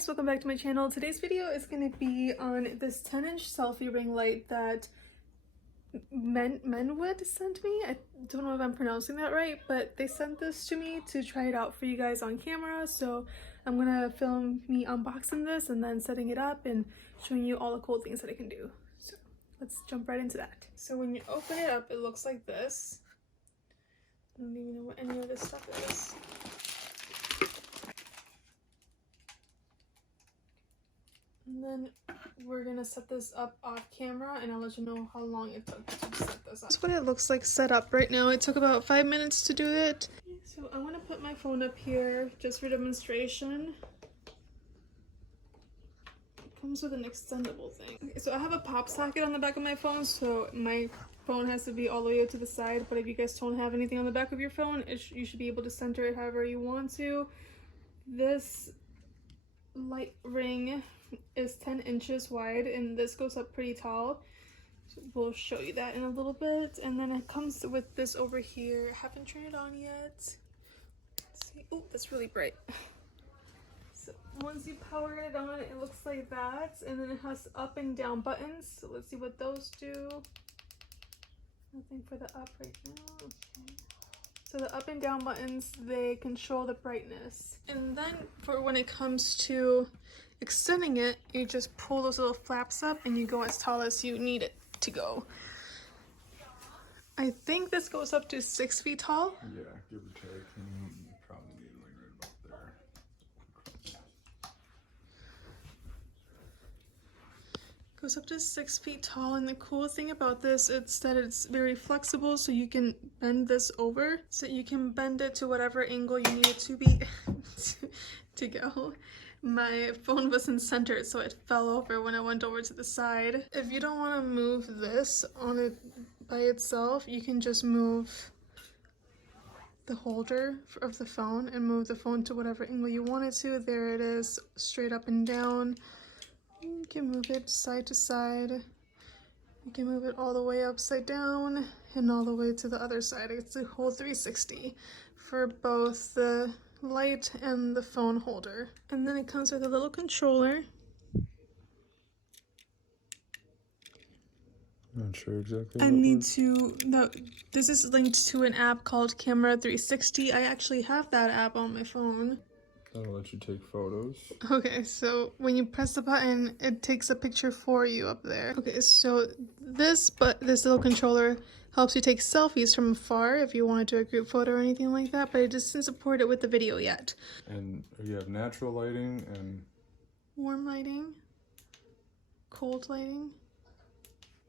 guys, welcome back to my channel. Today's video is going to be on this 10-inch selfie ring light that Menwood sent me. I don't know if I'm pronouncing that right, but they sent this to me to try it out for you guys on camera. So I'm gonna film me unboxing this and then setting it up and showing you all the cool things that I can do. So let's jump right into that. So when you open it up, it looks like this. I don't even know what any of this stuff is. And then we're gonna set this up off camera and I'll let you know how long it took to set this up. That's what it looks like set up right now. It took about 5 minutes to do it. So I'm gonna put my phone up here just for demonstration. It comes with an extendable thing. Okay, so I have a pop socket on the back of my phone, so my phone has to be all the way to the side, but if you guys don't have anything on the back of your phone, you should be able to center it however you want to. This light ring is 10 inches wide and this goes up pretty tall, so we'll show you that in a little bit. And then it comes with this over here. I haven't turned it on yet. Let's see. Oh, that's really bright. So once you power it on, it looks like that, and then it has up and down buttons. So let's see what those do. Nothing for the up right now. Okay. So the up and down buttons, they control the brightness. And then for when it comes to extending it, you just pull those little flaps up and you go as tall as you need it to go. I think this goes up to 6 feet tall. Yeah, give or take. You probably need like right about there. Goes up to 6 feet tall, and the cool thing about this is that it's very flexible, so you can bend this over, so you can bend it to whatever angle you need it to be to go. My phone wasn't centered, so it fell over when I went over to the side. If you don't want to move this on it by itself, you can just move the holder of the phone and move the phone to whatever angle you want it to. There it is, straight up and down. You can move it side to side. You can move it all the way upside down and all the way to the other side. It's a whole 360 for both the light and the phone holder. And then it comes with a little controller. Not sure exactly. This is linked to an app called Camera 360. I actually have that app on my phone. That'll let you take photos. Okay, so when you press the button, it takes a picture for you up there. Okay, so this little controller helps you take selfies from afar if you want to do a group photo or anything like that, but it doesn't support it with the video yet. And you have natural lighting and warm lighting, cold lighting.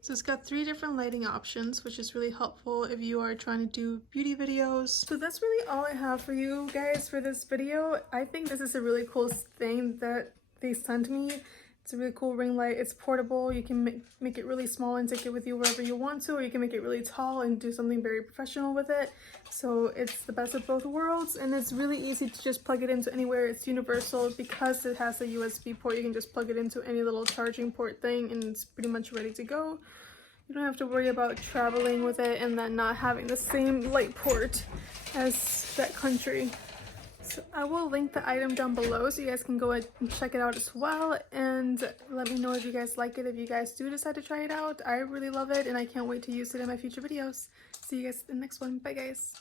So it's got 3 different lighting options, which is really helpful if you are trying to do beauty videos. So that's really all I have for you guys for this video. I think this is a really cool thing that they sent me. It's a really cool ring light. It's portable. You can make it really small and take it with you wherever you want to, or you can make it really tall and do something very professional with it. So it's the best of both worlds, and it's really easy to just plug it into anywhere. It's universal because it has a USB port. You can just plug it into any little charging port thing and it's pretty much ready to go. You don't have to worry about traveling with it and then not having the same light port as that country. So I will link the item down below so you guys can go and check it out as well, and let me know if you guys like it, if you guys do decide to try it out. I really love it and I can't wait to use it in my future videos. See you guys in the next one. Bye guys.